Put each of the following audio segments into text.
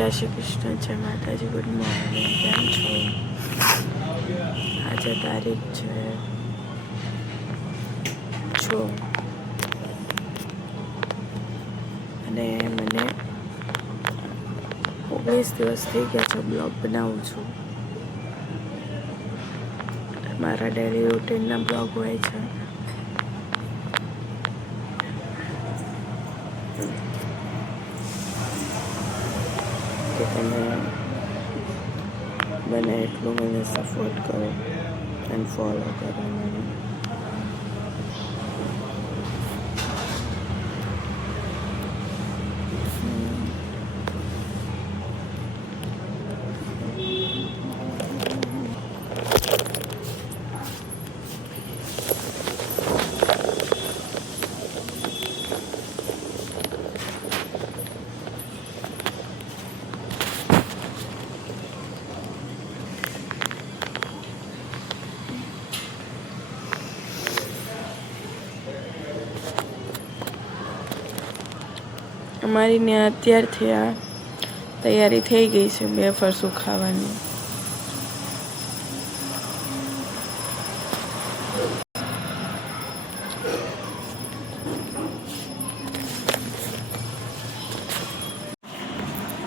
જય શ્રી કૃષ્ણ, જય માતાજી, ગુડ મોર્નિંગ. કેમ છો? આજે તારીખ છે 6 અને મને 19 દિવસ થઈ ગયા છે બ્લોગ બનાવું છું. મારા ડેલી રૂટીનના બ્લોગ હોય છે. કે તમે બને એટલું મને સપોર્ટ કરો અને ફોલો કરો મને. અમારી ને અત્યારથી આ તૈયારી થઈ ગઈ છે વેફર સુખાવાની.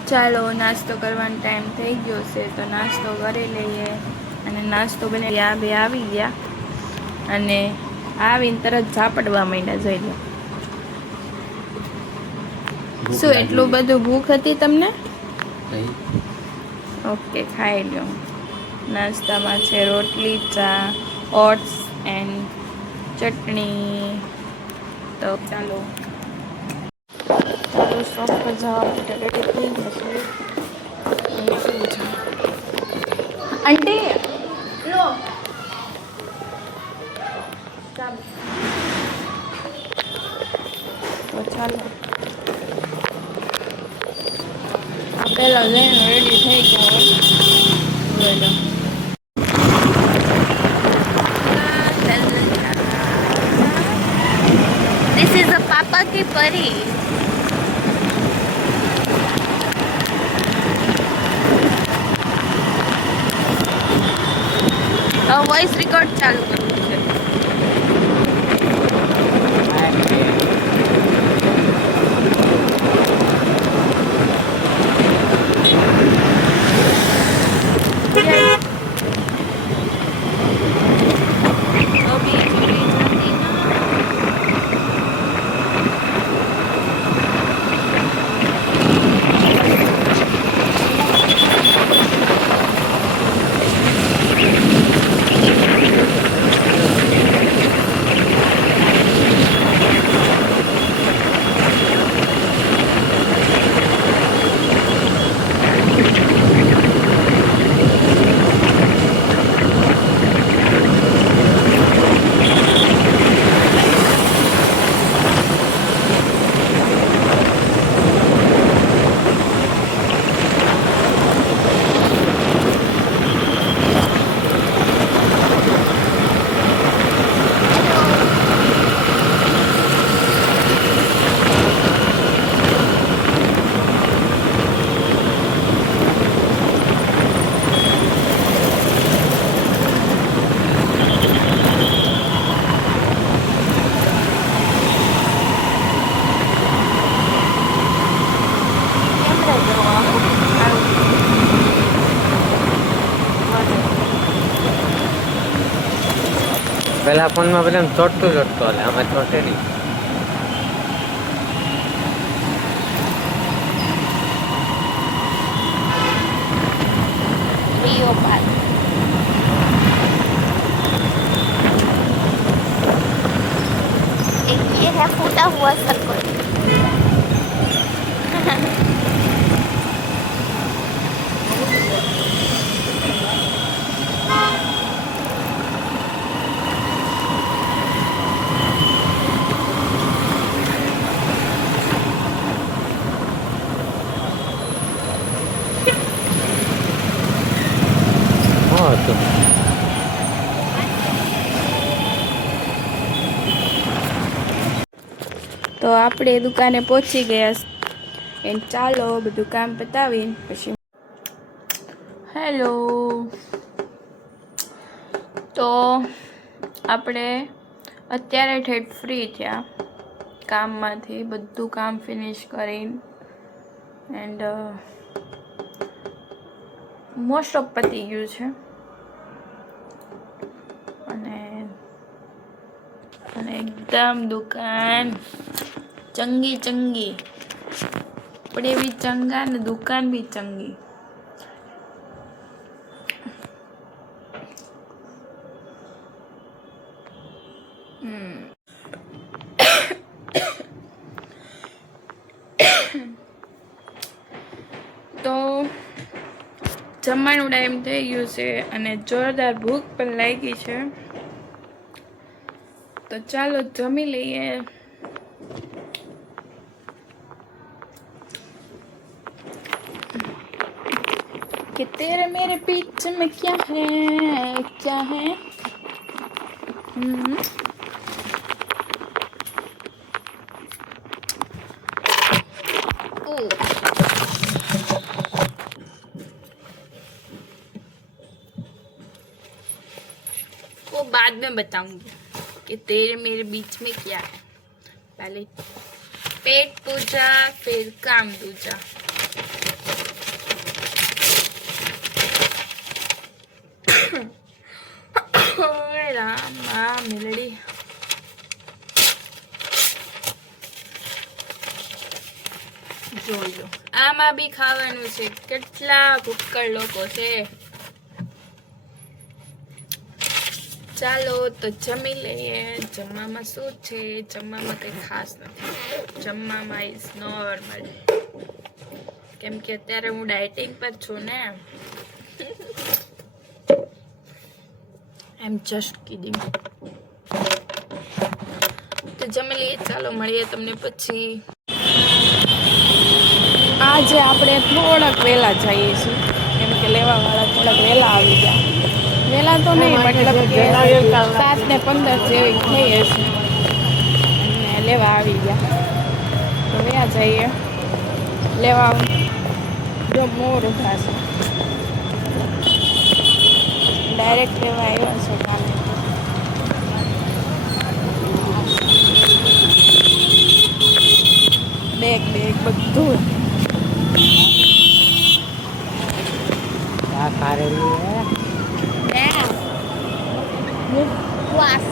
ચાલો નાસ્તો કરવાનો ટાઈમ થઈ ગયો છે તો નાસ્તો કરી લઈએ. અને નાસ્તો બને આ બે આવી ગયા અને આવીને તરત ઝાપડવા માંડ્યા. જોઈ લો શું એટલું બધું ભૂખ હતી તમને? ઓકે, ખાઈ લો. નાસ્તામાં છે રોટલી, ચા, ઓટ્સ એન્ડ ચટણી. તો ચાલો શોપ પર જવા માટે રેડી થઈ જશે. આંટી લો તો ચાલો પહેલા જઈને રેડી થઈ ગયા હોય. This is a papa ki pari. Voice record चालू करવું છે. પેલા ફોનમાં પેલા ચોટતું હાલે, આમાં ચોટે નહીં. ये है फूटा हुआ सर्कल. તો આપણે દુકાને પહોંચી ગયા. એમ ચાલો બધું કામ પતાવીને પછી. હેલો, તો આપણે અત્યારે ઠેઠ ફ્રી થયા કામમાંથી, બધું કામ ફિનિશ કરીને એન્ડ મોસ્ટ ઓફ પતી ગયું છે. અને એકદમ દુકાન ચંગી ચંગી, આપણે બી ચંગા ને દુકાન બી ચંગી. તો જમવાનું ટાઈમ થઈ ગયું છે અને જોરદાર ભૂખ પણ લાગી છે, તો ચાલો જમી લઈએ. कि तेरे मेरे बीच में क्या है वो बाद में बताऊंगी कि तेरे मेरे बीच में क्या है. पहले पेट पूजा फिर काम दूजा. રામા મેલડી, જોજો આમાં બી ખાવાનું છે. કેટલા ભૂક્કડ લોકો છે. ચાલો તો જમી લઈએ. જમવામાં શું છે? જમવામાં કંઈ ખાસ નથી. જમવામાં ઇઝ નોર્મલ, કેમ કે અત્યારે હું ડાયટિંગ પર છું ને. આઈ એમ જસ્ટ કિડિંગ. તો જમી લઈએ. ચાલો મળીએ તમને પછી. આજે આપણે થોડાક વહેલા જઈએ છીએ, કેમ કે લેવાવાળા થોડાક વહેલા આવી ગયા. વહેલા તો નહીં, મતલબ કે 7:15 જેવી થઈ હશે અને લેવા આવી ગયા. તો વ્યા જઈએ લેવા. જો મોડું થશે, ડાયરેક્ટ લેવા આવ્યા છે કાલે. બેગ બધું આ કારેલી વાસ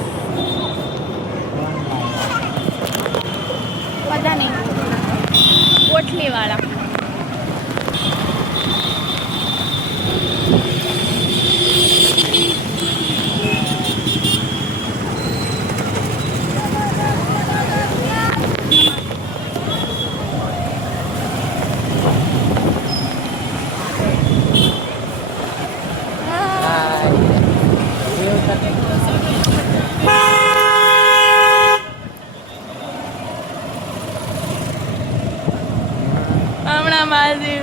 પતા નહીં, કોટલી વાળા. હમણાં મારી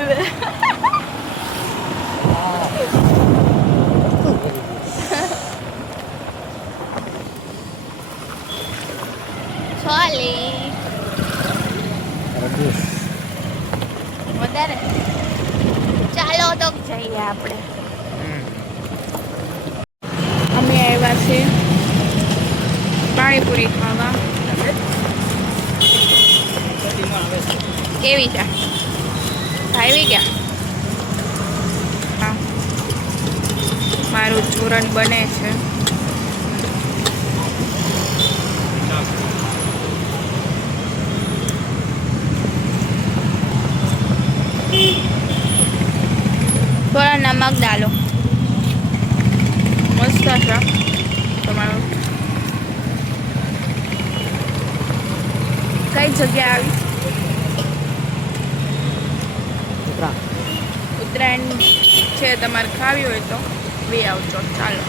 છોલી વધારે. ચાલો તો જઈએ આપણે. અમે આવ્યા છે પાણીપુરી ખાવા. કેવી છે? ખાવી ગયા? હા, મારું ચૂરણ બને છે. થોડા નમક ડાલો. મસ્ત છે તમારું. કઈ જગ્યા આવી? ઉત્તરાયણ છે, તમારે ખાવી હોય તો બી આવજો. ચાલો.